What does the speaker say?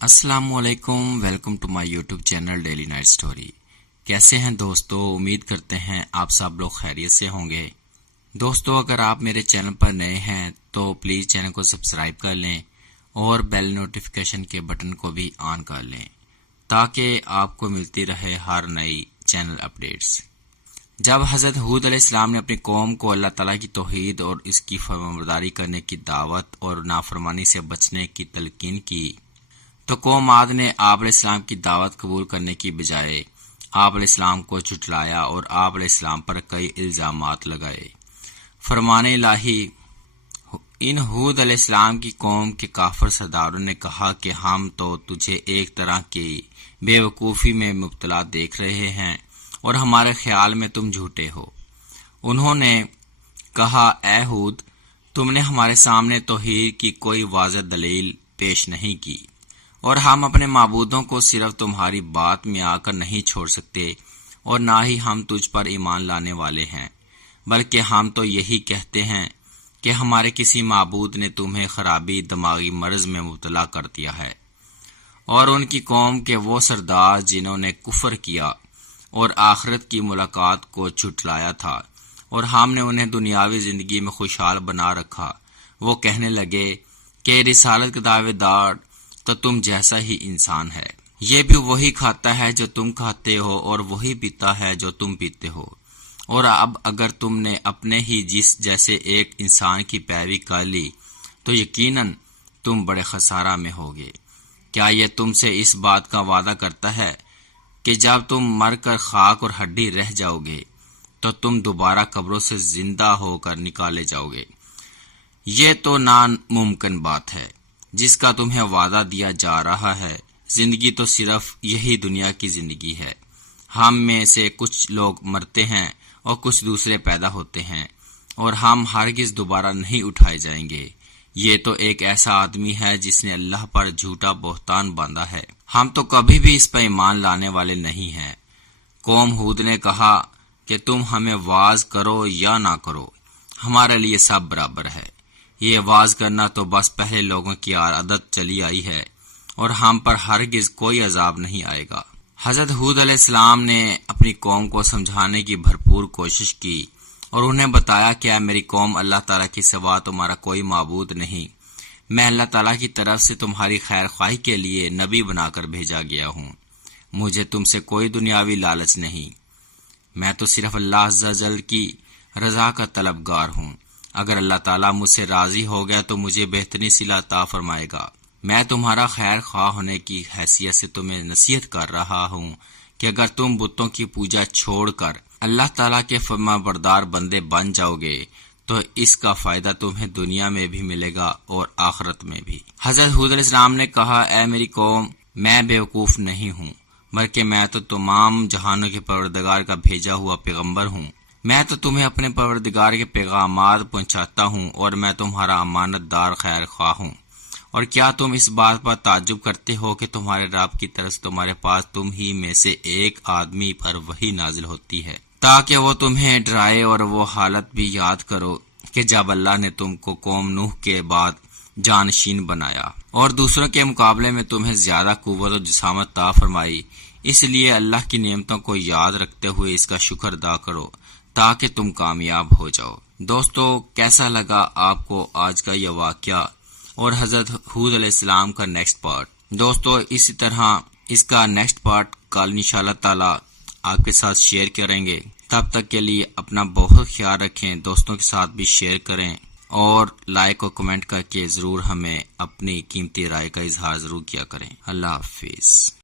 السلام علیکم، welcome to my YouTube channel daily night story. کیسے ہیں دوستو؟ امید کرتے ہیں آپ سب لوگ خیریت سے ہوں گے۔ دوستو اگر آپ میرے چینل پر نئے ہیں تو پلیز چینل کو سبسکرائب کر لیں اور بیل نوٹیفیکیشن کے بٹن کو بھی آن کر لیں تاکہ آپ کو ملتی رہے ہر نئی چینل اپڈیٹس۔ جب حضرت ہود علیہ السلام نے اپنی قوم کو اللہ تعالیٰ کی توحید اور اس کی فرمانبرداری کرنے کی دعوت اور نافرمانی سے بچنے کی تلقین کی تو قوم عاد نے آپ علیہ السلام کی دعوت قبول کرنے کی بجائے آپ علیہ السلام کو جھٹلایا اور آپ علیہ السلام پر کئی الزامات لگائے۔ فرمان الہی ان ہود علیہ السلام کی قوم کے کافر سرداروں نے کہا کہ ہم تو تجھے ایک طرح کی بے وقوفی میں مبتلا دیکھ رہے ہیں اور ہمارے خیال میں تم جھوٹے ہو۔ انہوں نے کہا، اے ہود، تم نے ہمارے سامنے توحید کی کوئی واضح دلیل پیش نہیں کی اور ہم اپنے معبودوں کو صرف تمہاری بات میں آ کر نہیں چھوڑ سکتے اور نہ ہی ہم تجھ پر ایمان لانے والے ہیں، بلکہ ہم تو یہی کہتے ہیں کہ ہمارے کسی معبود نے تمہیں خرابی دماغی مرض میں مبتلا کر دیا ہے۔ اور ان کی قوم کے وہ سردار جنہوں نے کفر کیا اور آخرت کی ملاقات کو جھٹلایا تھا اور ہم نے انہیں دنیاوی زندگی میں خوشحال بنا رکھا، وہ کہنے لگے کہ رسالت کا دعوے دار تو تم جیسا ہی انسان ہے، یہ بھی وہی کھاتا ہے جو تم کھاتے ہو اور وہی پیتا ہے جو تم پیتے ہو، اور اب اگر تم نے اپنے ہی جیسے ایک انسان کی پیروی کر لی تو یقیناً تم بڑے خسارہ میں ہوگے۔ کیا یہ تم سے اس بات کا وعدہ کرتا ہے کہ جب تم مر کر خاک اور ہڈی رہ جاؤ گے تو تم دوبارہ قبروں سے زندہ ہو کر نکالے جاؤ گے؟ یہ تو ناممکن بات ہے جس کا تمہیں وعدہ دیا جا رہا ہے۔ زندگی تو صرف یہی دنیا کی زندگی ہے، ہم میں سے کچھ لوگ مرتے ہیں اور کچھ دوسرے پیدا ہوتے ہیں اور ہم ہرگز دوبارہ نہیں اٹھائے جائیں گے۔ یہ تو ایک ایسا آدمی ہے جس نے اللہ پر جھوٹا بہتان باندھا ہے، ہم تو کبھی بھی اس پر ایمان لانے والے نہیں ہیں۔ قوم ہود نے کہا کہ تم ہمیں واعظ کرو یا نہ کرو، ہمارے لیے سب برابر ہے۔ یہ واعظ کرنا تو بس پہلے لوگوں کی عادت چلی آئی ہے اور ہم پر ہرگز کوئی عذاب نہیں آئے گا۔ حضرت ہود علیہ السلام نے اپنی قوم کو سمجھانے کی بھرپور کوشش کی اور انہیں بتایا کہ اے میری قوم، اللہ تعالیٰ کے سوا تمہارا کوئی معبود نہیں، میں اللہ تعالیٰ کی طرف سے تمہاری خیر خواہی کے لیے نبی بنا کر بھیجا گیا ہوں، مجھے تم سے کوئی دنیاوی لالچ نہیں، میں تو صرف اللہ عز و جل کی رضا کا طلبگار ہوں۔ اگر اللہ تعالیٰ مجھ سے راضی ہو گیا تو مجھے بہترین صلہ عطا فرمائے گا۔ میں تمہارا خیر خواہ ہونے کی حیثیت سے تمہیں نصیحت کر رہا ہوں کہ اگر تم بتوں کی پوجا چھوڑ کر اللہ تعالیٰ کے فرما بردار بندے بن جاؤ گے تو اس کا فائدہ تمہیں دنیا میں بھی ملے گا اور آخرت میں بھی۔ حضرت ہود علیہ السلام نے کہا، اے میری قوم، میں بیوقوف نہیں ہوں، بلکہ میں تو تمام جہانوں کے پروردگار کا بھیجا ہوا پیغمبر ہوں۔ میں تو تمہیں اپنے پروردگار کے پیغامات پہنچاتا ہوں اور میں تمہارا امانت دار خیر خواہ ہوں۔ اور کیا تم اس بات پر تعجب کرتے ہو کہ تمہارے رب کی طرف سے تمہارے پاس تم ہی میں سے ایک آدمی پر وحی نازل ہوتی ہے تاکہ وہ تمہیں ڈرائے، اور وہ حالت بھی یاد کرو کہ جب اللہ نے تم کو قوم نوح کے بعد جانشین بنایا اور دوسروں کے مقابلے میں تمہیں زیادہ قوت اور جسامت عطا فرمائی، اس لیے اللہ کی نعمتوں کو یاد رکھتے ہوئے اس کا شکر ادا کرو تاکہ تم کامیاب ہو جاؤ۔ دوستو، کیسا لگا آپ کو آج کا یہ واقعہ اور حضرت ہود علیہ السلام کا نیکسٹ پارٹ؟ دوستو، اسی طرح اس کا نیکسٹ پارٹ کل انشاءاللہ تعالی آپ کے ساتھ شیئر کریں گے۔ تب تک کے لیے اپنا بہت خیال رکھیں، دوستوں کے ساتھ بھی شیئر کریں اور لائک اور کمنٹ کر کے ضرور ہمیں اپنی قیمتی رائے کا اظہار ضرور کیا کریں۔ اللہ حافظ۔